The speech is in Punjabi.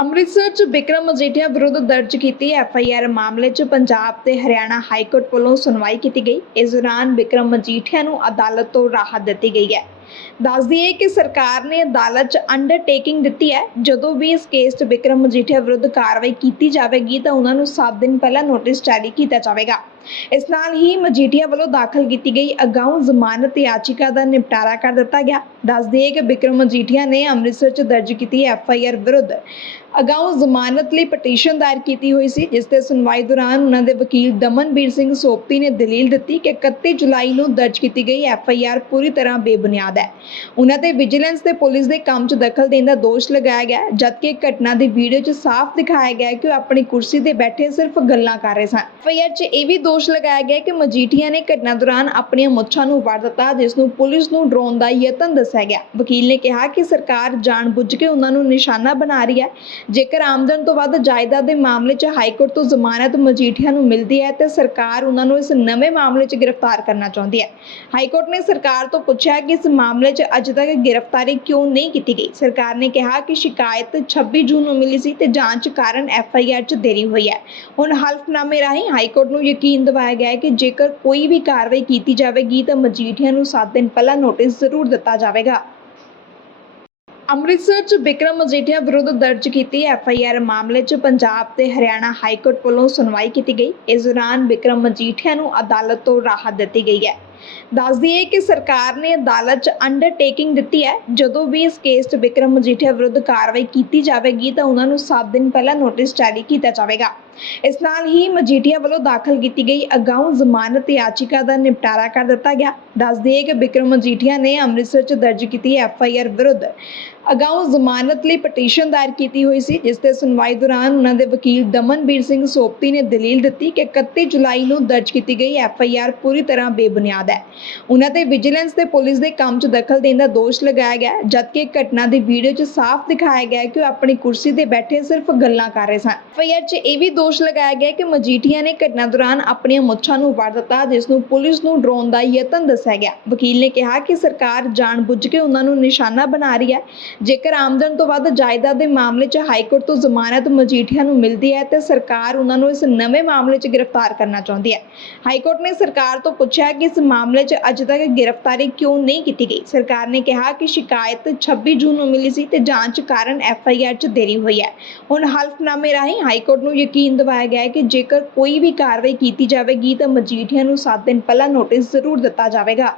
ਅੰਮ੍ਰਿਤਸਰ 'ਚ ਬਿਕਰਮ ਮਜੀਠੀਆ ਵਿਰੁੱਧ ਦਰਜ ਕੀਤੀ ਐਫ ਆਈ ਆਰ ਮਾਮਲੇ 'ਚ ਪੰਜਾਬ ਤੇ ਹਰਿਆਣਾ ਹਾਈ ਕੋਰਟ ਵੱਲੋਂ ਸੁਣਵਾਈ ਕੀਤੀ ਗਈ। ਇਸ ਦੌਰਾਨ ਬਿਕਰਮ ਮਜੀਠੀਆ ਨੂੰ ਅਦਾਲਤ ਤੋਂ ਰਾਹਤ ਦਿੱਤੀ ਗਈ ਹੈ। ਦੱਸ ਦਈਏ ਕਿ ਸਰਕਾਰ ਨੇ ਅਦਾਲਤ 'ਚ ਅੰਡਰਟੇਕਿੰਗ ਦਿੱਤੀ ਹੈ। ਜਦੋਂ ਵੀ ਇਸ ਕੇਸ 'ਚ ਵਿਕਰਮ ਮਜੀਠੀਆ ਵਿਰੁੱਧ ਕਾਰਵਾਈ ਕੀਤੀ ਜਾਵੇਗੀ, ਤਾਂ ਉਹਨਾਂ ਨੂੰ 7 ਦਿਨ ਪਹਿਲਾਂ ਨੋਟਿਸ ਜਾਰੀ ਕੀਤਾ ਜਾਵੇਗਾ। ਇਸ ਨਾਲ ਹੀ ਮਜੀਠੀਆ ਵੱਲੋਂ ਦਾਖਲ ਕੀਤੀ ਗਈ ਅਗਾਊਂ ਜ਼ਮਾਨਤ ਯਾਚਿਕਾ ਦਾ ਨਿਪਟਾਰਾ ਕਰ ਦਿੱਤਾ ਗਿਆ। ਦੱਸ ਦਈਏ ਕਿ ਵਿਕਰਮ ਮਜੀਠੀਆ ਨੇ ਅੰਮ੍ਰਿਤਸਰ 'ਚ ਦਰਜ ਕੀਤੀ ਐਫ ਆਈ ਆਰ ਵਿਰੁੱਧ ਅਗਾਊਂ ਜ਼ਮਾਨਤ ਲਈ ਪਟੀਸ਼ਨ ਦਾਇਰ ਕੀਤੀ ਹੋਈ ਸੀ, ਜਿਸ ਤੇ ਸੁਣਵਾਈ ਦੌਰਾਨ ਉਹਨਾਂ ਦੇ ਵਕੀਲ ਦਮਨਬੀਰ ਸਿੰਘ ਸੋਪਤੀ ਨੇ ਦਲੀਲ ਦਿੱਤੀ ਕਿ 31 ਜੁਲਾਈ ਨੂੰ ਦਰਜ ਕੀਤੀ ਗਈ ਐਫ ਆਈ ਆਰ ਪੂਰੀ ਤਰ੍ਹਾਂ ਬੇਬੁਨਿਆਦ ਹੈ। ਉਹਨਾਂ ਤੇ ਵਿਜੀਲੈਂਸ ਤੇ ਪੁਲਿਸ ਦੇ ਕੰਮ 'ਚ ਦਖਲ ਦੇਣ ਦਾ ਦੋਸ਼ ਲਗਾਇਆ ਗਿਆ ਹੈ, ਜਦਕਿ ਘਟਨਾ ਦੀ ਵੀਡੀਓ 'ਚ ਸਾਫ਼ ਦਿਖਾਇਆ ਗਿਆ ਹੈ ਕਿ ਉਹ ਆਪਣੀ ਕੁਰਸੀ ਤੇ ਬੈਠੇ ਸਿਰਫ ਗੱਲਾਂ ਕਰ ਰਹੇ ਸਨ। ਐਫ 'ਚ ਇਹ ਵੀ ਦੋਸ਼ ਲਗਾਇਆ ਗਿਆ ਹੈ ਕਿ ਮਜੀਠੀਆ ਨੇ ਘਟਨਾ ਦੌਰਾਨ ਆਪਣੀਆਂ ਮੁੱਛਾਂ ਨੂੰ ਵੜ ਦਿੱਤਾ ਜਿਸ ਨੂੰ ਪੁਲਿਸ ਨੂੰ ਡਰਾਉਣ ਦਾ ਯਤਨ ਦੱਸਿਆ ਗਿਆ। ਵਕੀਲ ਨੇ ਕਿਹਾ ਕਿ ਸਰਕਾਰ ਜਾਣਬੁੱਝ ਕੇ ਉਹਨਾਂ ਨੂੰ ਨਿਸ਼ਾਨਾ ਬਣਾ ਰਹੀ ਹੈ। ਜੇਕਰ ਆਮਦਨ ਤੋਂ ਵੱਧ ਜਾਇਦਾਦ ਦੇ ਮਾਮਲੇ 'ਚ ਹਾਈ ਕੋਰਟ ਤੋਂ ਜ਼ਮਾਨਤ ਮਜੀਠੀਆ ਨੂੰ ਮਿਲਦੀ ਹੈ ਤੇ ਸਰਕਾਰ ਉਹਨਾਂ ਨੂੰ ਇਸ ਨਵੇਂ ਮਾਮਲੇ 'ਚ ਗ੍ਰਿਫਤਾਰ ਕਰਨਾ ਚਾਹੁੰਦੀ ਹੈ। ਹਾਈ ਕੋਰਟ ਨੇ ਸਰਕਾਰ ਤੋਂ ਪੁੱਛਿਆ ਕਿ ਇਸ ਮਾਮਲੇ 'ਚ ਅਜੇ ਤੱਕ ਗ੍ਰਿਫਤਾਰੀ ਕਿਉਂ ਨਹੀਂ ਕੀਤੀ ਗਈ? ਸਰਕਾਰ ਨੇ ਕਿਹਾ ਕਿ ਸ਼ਿਕਾਇਤ 26 ਜੂਨ ਨੂੰ ਮਿਲੀ ਸੀ ਤੇ ਜਾਂਚ ਕਾਰਨ ਐਫ ਆਈ ਆਰ 'ਚ ਦੇਰੀ ਹੋਈ ਹੈ। ਹੁਣ ਹਲਫਨਾਮੇ ਰਾਹੀਂ ਹਾਈ ਕੋਰਟ ਨੂੰ ਯਕੀਨ ਦਿਵਾਇਆ ਗਿਆ ਹੈ ਕਿ ਜੇਕਰ ਕੋਈ ਵੀ ਕਾਰਵਾਈ ਕੀਤੀ ਜਾਵੇਗੀ ਤਾਂ ਮਜੀਠੀਆ ਨੂੰ 7 ਦਿਨ ਪਹਿਲਾਂ ਨੋਟਿਸ ਜ਼ਰੂਰ ਦਿੱਤਾ ਜਾਵੇਗਾ। ਅੰਮ੍ਰਿਤਸਰ 'ਚ ਵਿਕਰਮ ਮਜੀਠੀਆ ਵਿਰੁੱਧ ਦਰਜ ਕੀਤੀ ਐਫ ਆਈ ਆਰ ਮਾਮਲੇ 'ਚ ਪੰਜਾਬ ਤੇ ਹਰਿਆਣਾ ਹਾਈ ਕੋਰਟ ਵੱਲੋਂ ਸੁਣਵਾਈ ਕੀਤੀ ਗਈ। ਇਸ ਦੌਰਾਨ ਵਿਕਰਮ ਮਜੀਠੀਆ ਨੂੰ ਅਦਾਲਤ ਤੋਂ ਰਾਹਤ ਦਿੱਤੀ ਗਈ ਹੈ। ਦੱਸ ਦਈਏ ਕਿ ਸਰਕਾਰ ਨੇ ਅਦਾਲਤ 'ਚ ਅੰਡਰਟੇਕਿੰਗ ਦਿੱਤੀ ਹੈ। ਜਦੋਂ ਵੀ ਇਸ ਕੇਸ 'ਚ ਵਿਕਰਮ ਮਜੀਠੀਆ ਵਿਰੁੱਧ ਕਾਰਵਾਈ ਕੀਤੀ ਜਾਵੇਗੀ ਤਾਂ ਉਹਨਾਂ ਨੂੰ 7 ਦਿਨ ਪਹਿਲਾਂ ਨੋਟਿਸ ਜਾਰੀ ਕੀਤਾ ਜਾਵੇਗਾ। ਇਸ ਨਾਲ ਹੀ ਮਜੀਠੀਆ ਵੱਲੋਂ ਦਾਖਲ ਕੀਤੀ ਗਈ ਅਗਾਊਂ ਜ਼ਮਾਨਤ ਯਾਚਿਕਾ ਦਾ ਨਿਪਟਾਰਾ ਕਰ ਦਿੱਤਾ ਗਿਆ। ਦੱਸ ਦਈਏ ਕਿ ਵਿਕਰਮ ਮਜੀਠੀਆ ਨੇ ਅੰਮ੍ਰਿਤਸਰ 'ਚ ਦਰਜ ਕੀਤੀ ਐਫ ਆਈ ਆਰ ਵਿਰੁੱਧ ਅਗਾਊਂ ਜ਼ਮਾਨਤ ਲਈ ਪਟੀਸ਼ਨ ਦਾਇਰ ਕੀਤੀ ਹੋਈ ਸੀ, ਜਿਸ ਤੇ ਸੁਣਵਾਈ ਦੌਰਾਨ ਉਹਨਾਂ ਦੇ ਵਕੀਲ ਦਮਨਬੀਰ ਸਿੰਘ ਸੋਪਤੀ ਨੇ ਦਲੀਲ ਦਿੱਤੀ ਕਿ 31 ਜੁਲਾਈ ਨੂੰ ਦਰਜ ਕੀਤੀ ਗਈ ਐਫ ਆਈ ਆਰ ਪੂਰੀ ਤਰ੍ਹਾਂ ਬੇਬੁਨਿਆਦ ਹੈ। ਉਹਨਾਂ ਤੇ ਵਿਜੀਲੈਂਸ ਤੇ ਪੁਲਿਸ ਦੇ ਕੰਮ 'ਚ ਦਖਲ ਦੇਣ ਦਾ ਦੋਸ਼ ਲਗਾਇਆ ਗਿਆ ਹੈ, ਜਦਕਿ ਘਟਨਾ ਦੀ ਵੀਡੀਓ 'ਚ ਸਾਫ਼ ਦਿਖਾਇਆ ਗਿਆ ਹੈ ਕਿ ਉਹ ਆਪਣੀ ਕੁਰਸੀ ਤੇ ਬੈਠੇ ਸਿਰਫ ਗੱਲਾਂ ਕਰ ਰਹੇ ਸਨ। ਐਫ 'ਚ ਇਹ ਵੀ ਦੋਸ਼ ਲਗਾਇਆ ਗਿਆ ਹੈ ਕਿ ਮਜੀਠੀਆ ਨੇ ਘਟਨਾ ਦੌਰਾਨ ਆਪਣੀਆਂ ਮੁੱਛਾਂ ਨੂੰ ਵੜ ਦਿੱਤਾ ਜਿਸ ਨੂੰ ਪੁਲਿਸ ਨੂੰ ਡਰਾਉਣ ਦਾ ਯਤਨ ਦੱਸਿਆ ਗਿਆ। ਵਕੀਲ ਨੇ ਕਿਹਾ ਕਿ ਸਰਕਾਰ ਜਾਣਬੁੱਝ ਕੇ ਉਹਨਾਂ ਨੂੰ ਨਿਸ਼ਾਨਾ ਬਣਾ ਰਹੀ ਹੈ। ਜੇਕਰ ਆਮਦਨ ਤੋਂ ਵੱਧ ਜਾਇਦਾਦ ਦੇ ਮਾਮਲੇ 'ਚ ਹਾਈ ਕੋਰਟ ਤੋਂ ਜ਼ਮਾਨਤ ਮਜੀਠੀਆ ਨੂੰ ਮਿਲਦੀ ਹੈ ਤੇ ਸਰਕਾਰ ਉਹਨਾਂ ਨੂੰ ਇਸ ਨਵੇਂ ਮਾਮਲੇ 'ਚ ਗ੍ਰਿਫਤਾਰ ਕਰਨਾ ਚਾਹੁੰਦੀ ਹੈ। ਹਾਈ ਕੋਰਟ ਨੇ ਸਰਕਾਰ ਤੋਂ ਪੁੱਛਿਆ ਕਿ ਇਸ ਮਾਮਲੇ 'ਚ ਅਜੇ ਤੱਕ ਗ੍ਰਿਫਤਾਰੀ ਕਿਉਂ ਨਹੀਂ ਕੀਤੀ ਗਈ? ਸਰਕਾਰ ਨੇ ਕਿਹਾ ਕਿ ਸ਼ਿਕਾਇਤ 26 ਜੂਨ ਨੂੰ ਮਿਲੀ ਸੀ ਤੇ ਜਾਂਚ ਕਾਰਨ ਐਫ ਆਈ ਆਰ 'ਚ ਦੇਰੀ ਹੋਈ ਹੈ। ਹੁਣ ਹਲਫਨਾਮੇ ਰਾਹੀਂ ਹਾਈ ਕੋਰਟ ਨੂੰ ਯਕੀਨ ਦਿਵਾਇਆ ਗਿਆ ਹੈ ਕਿ ਜੇਕਰ ਕੋਈ ਵੀ ਕਾਰਵਾਈ ਕੀਤੀ ਜਾਵੇਗੀ ਤਾਂ ਮਜੀਠੀਆ ਨੂੰ 7 ਦਿਨ ਪਹਿਲਾਂ ਨੋਟਿਸ ਜ਼ਰੂਰ ਦਿੱਤਾ ਜਾਵੇਗਾ।